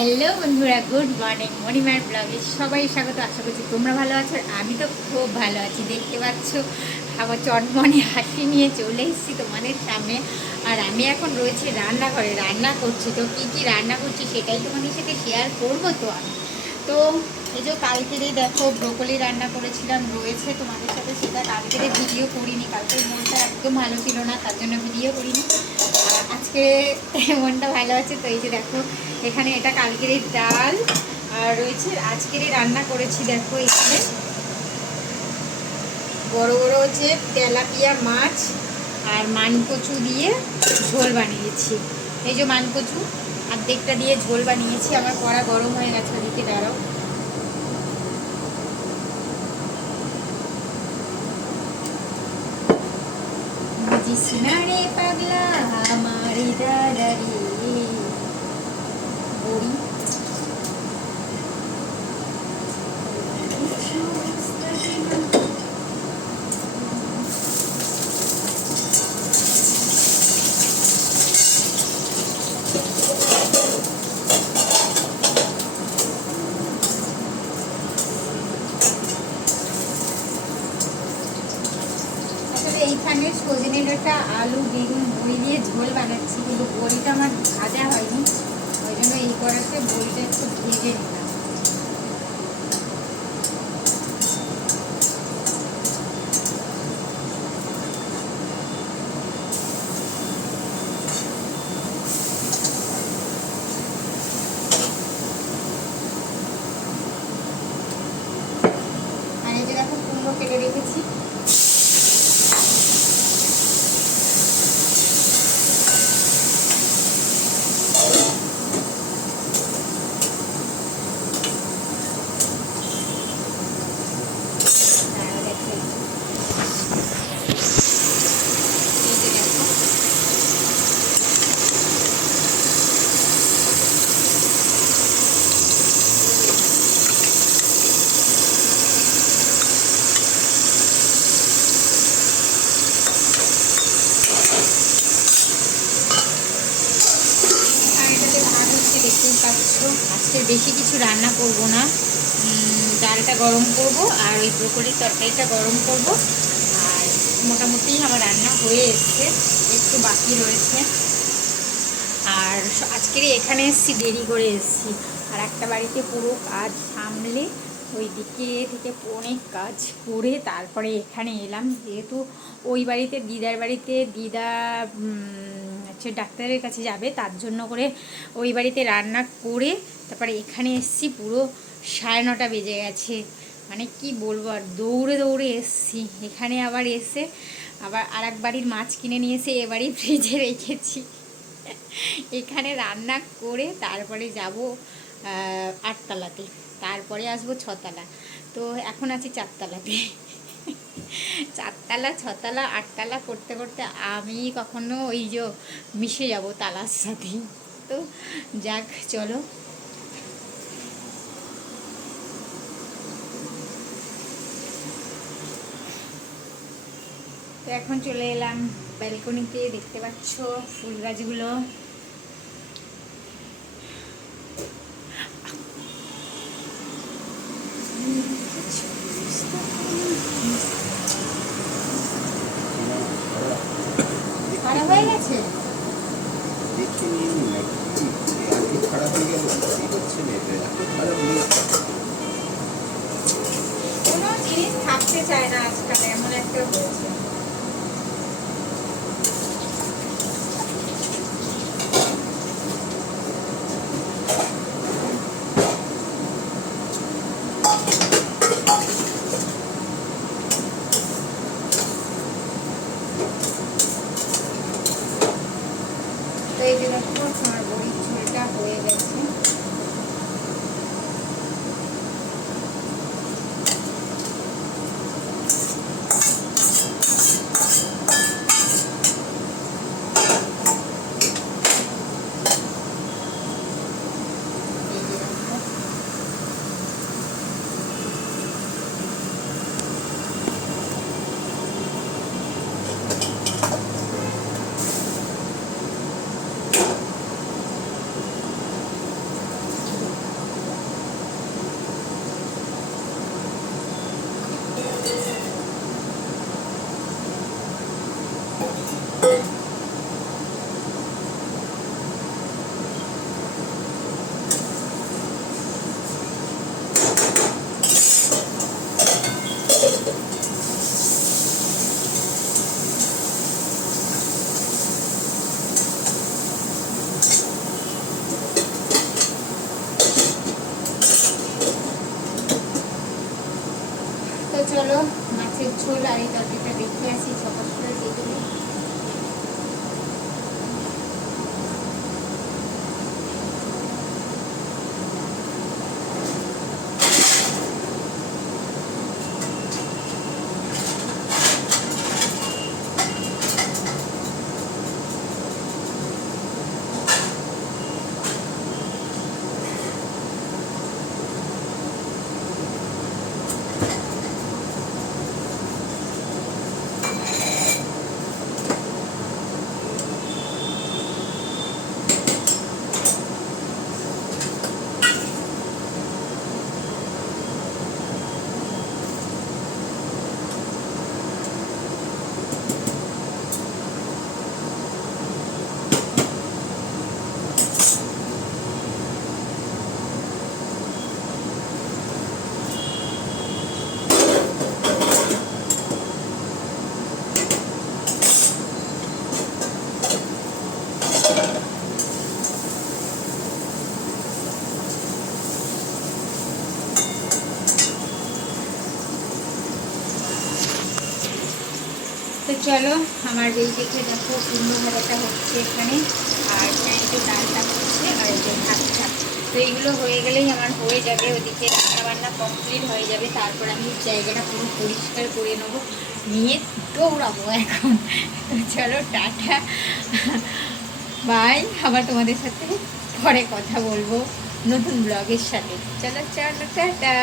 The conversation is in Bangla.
হ্যালো বন্ধুরা, গুড মর্নিং। মণিমার ব্লগে সবাই স্বাগত, আশা করছি তোমরা ভালো আছো আমি তো খুব ভালো আছি, দেখতে পাচ্ছ? আমার চটমনে হাসি নিয়ে চলে এসেছি তোমাদের সামনে। আর আমি এখন রয়েছি রান্নাঘরে, রান্না করছি। তো কী কী রান্না করছি সেটাই তোমাদের সাথে শেয়ার করব তো আমি। তো এই যে কালকেরই দেখো ব্রোকলি রান্না করেছিলাম, রয়েছে তোমাদের সাথে সেটা কালকের ভিডিও করিনি। কালকের মনটা একদম ভালো ছিল না, তার জন্য ভিডিও করিনি। আর আজকে মনটা ভালো আছে, তো এই যে দেখো, এখানে এটা কালকেরই ডাল, আর রয়েছে আজকেরই রান্না করেছি, দেখো এখানে। বড় বড় হচ্ছে তেলাপিয়া মাছ আর মানকচু দিয়ে ঝোল বানিয়েছি। এই যে মানকচু অর্ধেকটা দিয়ে ঝোল বানিয়েছি, আমার কড়া গরম হয়ে গেছে দিতে দাঁড়াও। বুঝিস রে পাগলা, আমার দাদারি। বড়ি। আসলে এইখানে সজনে ডাঁটা, আলু বেগুন বড়ি দিয়ে ঝোল বানাচ্ছি, কিন্তু বড়িটা আমার ভাজা হয়নি। ওই জন্য এই করাতে বড়িটা একটু ভেজে কুমড়ো কেটে রেখেছি দাঁড়াও দেখো এই যে দেখো আর এটাতে ভাত হচ্ছে দেখতেই পাচ্ছ আজকে বেশি কিছু রান্না করব না। ডালটা গরম করব আর ওই ব্রোকলির তরকারিটা গরম করব। আর মোটামুটি আমার রান্না হয়ে এসছে, একটু বাকি রয়েছে। আর আজকের এখানে এসেছি, দেরি করে এসেছি। আর একটা বাড়িতে পুরো কাজ সামলে ওই দিকে থেকে অনেক কাজ করে তারপরে এখানে এলাম। যেহেতু ওই বাড়িতে দিদার বাড়িতে দিদা হচ্ছে ডাক্তারের কাছে যাবে, তার জন্য করে ওই বাড়িতে রান্না করে তারপরে এখানে এসেছি, পুরো সাড়ে নটা বেজে গেছে। মানে কি বলব, আর দৌড়ে দৌড়ে এসেছি। এখানে আবার এসে আবার আর বাড়ির মাছ কিনে নিয়ে এসে এ বাড়ি ফ্রিজে রেখেছি। এখানে রান্না করে তারপরে যাব আটতলাতে। তারপরে আসব ছতলা। তো এখন আছি চারতলাতে। চারতলা, ছতলা, আটতলা করতে করতে আমি কখনো ওই যে মিশে যাব তালার সাথে। তো যাক, চলো। তো এখন চলে এলাম ব্যালকনিতে দেখতে পাচ্ছ ফুল গাছগুলো। খারাপ দেখে নিয়ে নিন কি খারাপ হয়ে গেল কি হচ্ছে মেয়েদের এত খারাপ হয়ে কোনো জিনিস থাকতে চায় না আজকাল এমন একটা হয়েছে তো এই যে দেখো আমার বড়ির ঝোলটা হয়ে গেছে চলো মাছের ঝোল আর এই তরকারিটা দেখতে আসি সকাল করে দিয়ে দেবে তো চলো, আমার এই দেখে দেখো কুমড়ো ভাজাটা হচ্ছে এখানে, আর একটু ডালটা হচ্ছে আর যে ভাতটা। তো এইগুলো হয়ে গেলেই আমার হয়ে যাবে, ওদিকে রান্না বান্না কমপ্লিট হয়ে যাবে। তারপর আমি জায়গাটা পুরো পরিষ্কার করে নেব, নিয়ে দৌড়াবো এখন। তো চলো, টাটা। বাই আবার তোমাদের সাথে পরে কথা বলব নতুন ব্লগের সাথে। চলো চলো, টাটা।